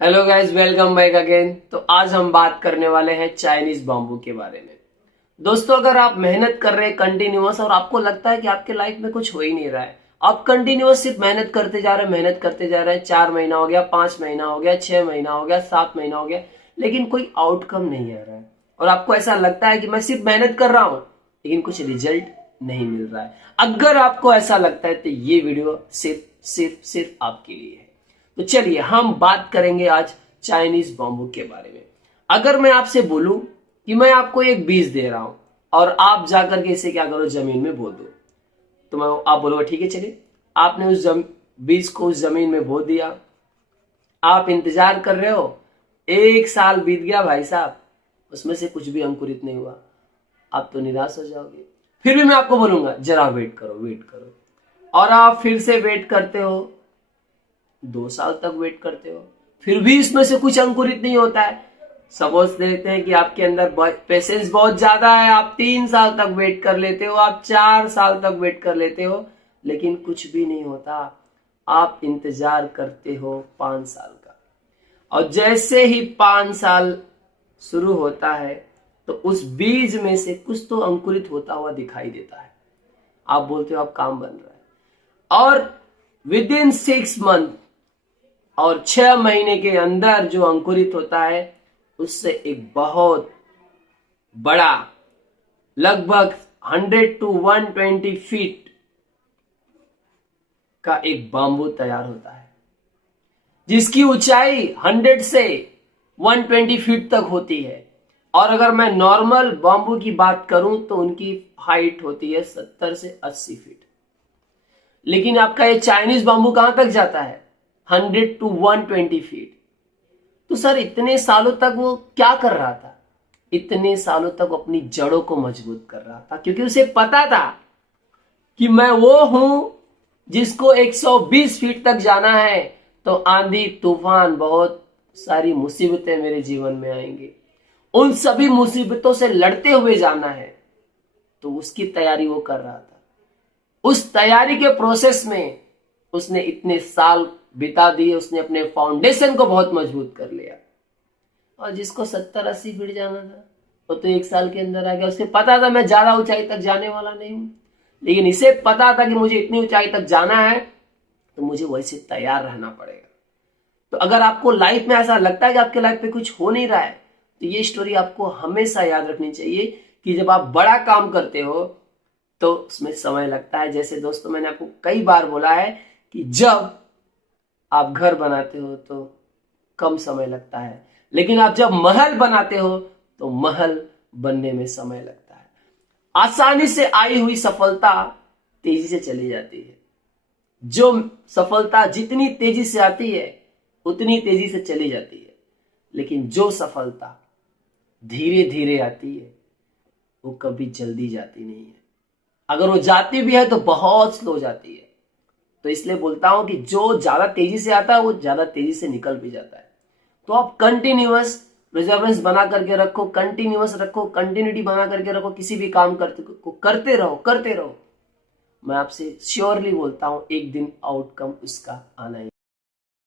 Hello guys, welcome back again. तो आज हम बात करने वाले हैं चाइनीज बाम्बू के बारे में। दोस्तों, अगर आप मेहनत कर रहे हैं कंटिन्यूअस और आपको लगता है कि आपके लाइफ में कुछ हो ही नहीं रहा है, आप कंटिन्यूअस सिर्फ मेहनत करते जा रहे हैं, मेहनत करते जा रहे हैं, 4 महीना हो गया, 5 महीना हो गया, 6 महीना हो गया, 7 महीना हो गया, लेकिन कोई आउटकम नहीं आ रहा है और आपको ऐसा लगता है कि मैं सिर्फ मेहनत कर रहा हूं लेकिन कुछ रिजल्ट नहीं मिल रहा है। अगर आपको ऐसा लगता है तो ये वीडियो सिर्फ सिर्फ सिर्फ आपके लिए है। तो चलिए हम बात करेंगे आज चाइनीज बाम्बू के बारे में। अगर मैं आपसे बोलूं कि मैं आपको एक बीज दे रहा हूं और आप जाकर के इसे क्या करो, जमीन में बो दो, तो आप बोलोगे ठीक है, चलिए। आपने उस बीज को उस जमीन में बो दिया, आप इंतजार कर रहे हो, 1 साल बीत गया भाई साहब, उसमें से कुछ भी अंकुरित नहीं हुआ। आप तो निराश हो जाओगे। फिर भी मैं आपको बोलूंगा जरा वेट करो, वेट करो, और आप फिर से वेट करते हो, 2 साल तक वेट करते हो, फिर भी इसमें से कुछ अंकुरित नहीं होता है। सपोज देते हैं कि आपके अंदर पेशेंस बहुत ज्यादा है, आप 3 साल तक वेट कर लेते हो, आप 4 साल तक वेट कर लेते हो, लेकिन कुछ भी नहीं होता। आप इंतजार करते हो 5 साल का, और जैसे ही 5 साल शुरू होता है तो उस बीज में से कुछ तो अंकुरित होता हुआ दिखाई देता है। आप बोलते हो अब काम बन रहा है, और विद इन 6 मंथ और 6 महीने के अंदर जो अंकुरित होता है उससे एक बहुत बड़ा, लगभग 100 to 120 फीट का एक बाम्बू तैयार होता है, जिसकी ऊंचाई 100 से 120 फीट तक होती है। और अगर मैं नॉर्मल बाम्बू की बात करूं तो उनकी हाइट होती है 70 से 80 फीट। लेकिन आपका ये चाइनीज बाम्बू कहां तक जाता है? 100 to 120 फीट। तो सर, इतने सालों तक वो क्या कर रहा था? इतने सालों तक अपनी जड़ों को मजबूत कर रहा था, क्योंकि उसे पता था कि मैं वो हूं जिसको 120 फीट तक जाना है, तो आंधी तूफान बहुत सारी मुसीबतें मेरे जीवन में आएंगे, उन सभी मुसीबतों से लड़ते हुए जाना है। तो उसकी तैयारी वो कर रहा था। उस तैयारी के प्रोसेस में उसने इतने साल बिता दिए, उसने अपने फाउंडेशन को बहुत मजबूत कर लिया। और जिसको 70-80 फीट जाना था वो तो 1 साल के अंदर आ गया। उसके पता था मैं ज्यादा ऊंचाई तक जाने वाला नहीं हूं, लेकिन इसे पता था कि मुझे इतनी ऊंचाई तक जाना है तो मुझे वैसे तैयार रहना पड़ेगा। तो अगर आपको लाइफ में ऐसा लगता है कि आपके लाइफ में कुछ हो नहीं रहा है, तो ये स्टोरी आपको हमेशा याद रखनी चाहिए कि जब आप बड़ा काम करते हो तो उसमें समय लगता है। जैसे दोस्तों, मैंने आपको कई बार बोला है कि जब आप घर बनाते हो तो कम समय लगता है, लेकिन आप जब महल बनाते हो तो महल बनने में समय लगता है। आसानी से आई हुई सफलता तेजी से चली जाती है। जो सफलता जितनी तेजी से आती है उतनी तेजी से चली जाती है, लेकिन जो सफलता धीरे धीरे आती है वो कभी जल्दी जाती नहीं है। अगर वो जाती भी है तो बहुत स्लो जाती है। तो इसलिए बोलता हूं कि जो ज्यादा तेजी से आता है वो ज्यादा तेजी से निकल भी जाता है। तो आप कंटिन्यूअस रिजर्वेंस बना करके रखो, कंटिन्यूअस रखो, कंटिन्यूटी बना करके रखो, किसी भी काम करते रहो, करते रहो। मैं आपसे श्योरली बोलता हूं एक दिन आउटकम उसका आना ही